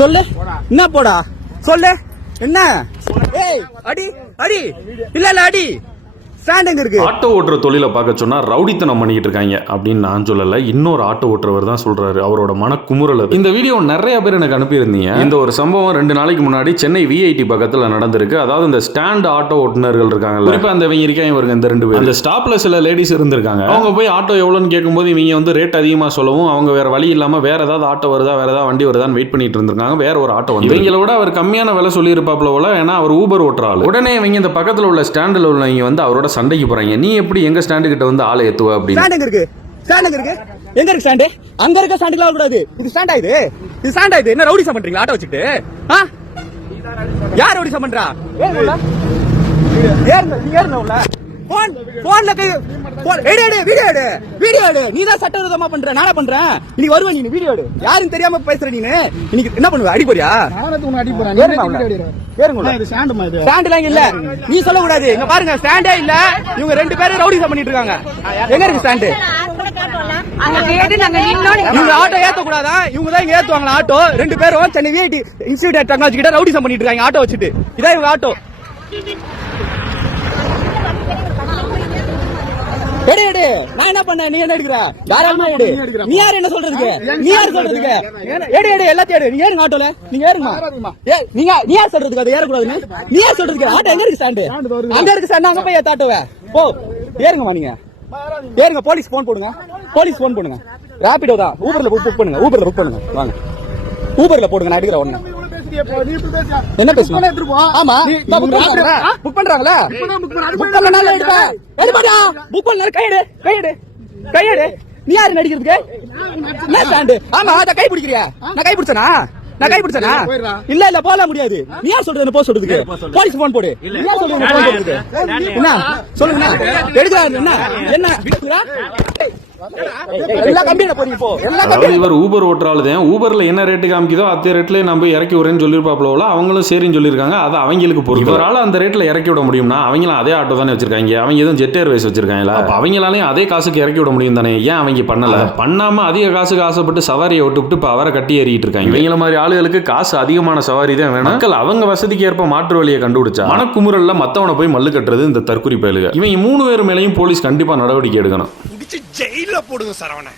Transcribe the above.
சொல்லு என்ன போடா சொல்லு என்ன ஏய் அடி அடி இல்ல இல்ல அடி ஸ்டாண்ட் எங்க இருக்கு ஆட்டோ ஓட்டுற தொழிலை பார்க்க சொன்னா ரவுடித்தனம் பண்ணிட்டு இருக்காங்க அப்படின்னு நான் சொல்லல. இன்னொரு ஆட்டோ ஓட்டுறவர் தான் சொல்றாரு. அவரோட மனக்குமுறல் அது. இந்த வீடியோ நிறைய பேர் எனக்கு அனுப்பியிருந்தீங்க. இந்த ஒரு சம்பவம் 2 நாளைக்கு முன்னாடி சென்னை VIT பக்கத்துல நடந்திருக்கு. அதாவது இந்த ஸ்டாண்ட் ஆட்டோ ஓட்டுநர்கள் இருக்காங்கல்ல, குறிப்பா அந்த இவங்க இருக்காங்க இந்த 2 பேர். அந்த ஸ்டாப்ல சில லேடிஸ் இருந்திருக்காங்க. அவங்க போய் ஆட்டோ எவ்வளவுன்னு கேட்கும்போது இவங்க வந்து ரேட் அதிகமா சொல்லவும் அவங்க வேற வழி இல்லாம வேற ஏதாவது ஆட்டோ வருதா வேற ஏதாவது வண்டி வருதான்னு வெயிட் பண்ணிட்டு இருந்திருக்காங்க. வேற ஒரு ஆட்டோ வந்து இவங்களை விட அவர் கம்மியான விலை சொல்லி இருப்பாப்ல போல. ஏன்னா அவர் ஊபர் ஓட்டுறாள். உடனே இவங்க இந்த பக்கத்துல உள்ள ஸ்டாண்டில் உள்ளவங்க வந்து அவரோட சண்டைக்கு போறாங்க. நீ எப்படி எங்க ஸ்டாண்டு கிட்ட வந்து ஆளை ஏத்துவ அப்படின்னு. ஸ்டாண்ட் எங்க இருக்கு ஸ்டாண்ட் எங்க இருக்கு எங்க இருக்கு ஸ்டாண்ட் அங்க இருக்க ஸ்டாண்டுல கூடாது. இது ஸ்டாண்ட் ஆயிது இது ஸ்டாண்ட் ஆயிது. என்ன ரவுடிசம் பண்றீங்க ஆட்டோ வச்சிட்டு? யார் ரவுடிசம் பண்றா? ஏறுங்க நீ ஏறுங்க உள்ள போன்ல கை வீடியோ எடு. நீ தான் சட்டவிரோதமா பண்ற. நானா பண்றேன். இன்னைக்கு வருவேன் நீ வீடியோ எடு. யாரும் தெரியாம பேசுற நீ. இன்னைக்கு என்ன பண்ணுவ? அடி போறியா? அடி போறேன். ஸ்டாண்ட் இல்ல நீ சொல்ல கூடாது. இங்க பாருங்க ஸ்டாண்டே இல்ல. இவங்க 2 பேரும் ரவுடிசம் பண்ணிட்டு இருக்காங்க. எங்க இருக்கு ஸ்டாண்ட்? இவங்க ஆட்டோ ஏத்த கூடாதா? இவங்க தான் இங்க ஏத்துவாங்களா ஆட்டோ? 2 பேரும் Chennai VIT institute of technology கிட்ட ரவுடிசம் பண்ணிட்டு இருக்காங்க ஆட்டோ வச்சுட்டு. இதான் இவங்க ஆட்டோ. எடு எடு. நான் என்ன பண்ண? நீ என்ன எடுக்கிற? யாராலுமே எடு. நீ யார் என்ன சொல்றதுக்கு? நீ யார் சொல்றதுக்கு? எடு எடு எல்லாத்தையும் எடு. நீ ஏறுங்க ஆட்டோல. நீங்க ஏறுங்க. நீ யார் சொல்றதுக்கு? அது ஏறக்கூடாதுன்னு நீ யார் சொல்றதுக்கு? ஆட்டோ எங்க இருக்கு ஸ்டாண்டு? அங்க இருக்கு ஸ்டாண்ட். அங்க போய் ஏத்த ஆட்டோவை போ. ஏறுங்கம்மா நீங்க ஏறுங்க. போலீஸ் போன் போடுங்க. போலீஸ் போன் போடுங்க. ராபிடோ தான். ஊபர்ல புக் பண்ணுங்க. ஊபர்ல புக் பண்ணுங்க. வாங்க ஊபர்ல போடுங்க. நான் எடுக்கிற ஒண்ணு என்ன பேசணும்? ஆமா புக் பண்றாங்களா? புக் பண்ணனால எடுப்பேன். புக் பண்ணல கையெடு கையெடு கையெடு. நீ யாரு நடிக்கிறதுக்கு? என்ன ஸ்டாண்டு? ஆமா அத கை பிடிக்கிறியா? நான் கை பிடிச்சனா? நான் கை பிடிச்சனா? இல்ல இல்ல போல முடியாது. நீ யார் சொல்றது? போன் சொல்றதுக்கு போலீஸ் போன் போடு. நீ யார் சொல்றது? போன் சொல்றதுக்கு என்ன சொல்லுங்க? எடுக்கறாரு என்ன என்ன இவர் ஊபர் ஓட்டுறாளுதான். ஊபர்ல என்ன ரேட்டு காமிக்குதோ அதே ரேட்ல நம்ம இறக்கி விடுறேன்னு சொல்லிருப்பாப்ல. அவங்களும் சரின்னு சொல்லியிருக்காங்க. அது அவங்களுக்கு பொறுத்து. இவரால அந்த ரேட்ல இறக்கி விட முடியும்னா அவங்களும் அதே ஆட்டோ தானே வச்சிருக்காங்க. அவங்க எதுவும் ஜெட் ஏர்வேஸ் வச்சிருக்காங்களா? அவங்களாலையும் அதே காசுக்கு இறக்கி விட முடியும் தானே. ஏன் அவங்க பண்ணல? பண்ணாம அதிக காசுக்கு ஆசைப்பட்டு சவாரியை விட்டுவிட்டு இப்ப அவரை கட்டி ஏறிட்டு இருக்காங்க. இவங்கள மாதிரி ஆளுகளுக்கு காசு அதிகமான சவாரி தான் வேணும். மக்கள் அவங்க வசதிக்கு ஏற்ப மாற்று வழியை கண்டுபிடிச்சா மனக்குமுறல்ல மத்தவனை போய் மல்லு கட்டுறது இந்த தற்குறி பயலுக. இவங்க 3 பேர் மேலையும் போலீஸ் கண்டிப்பா நடவடிக்கை எடுக்கணும். ஜெயில போடுங்க சரவண.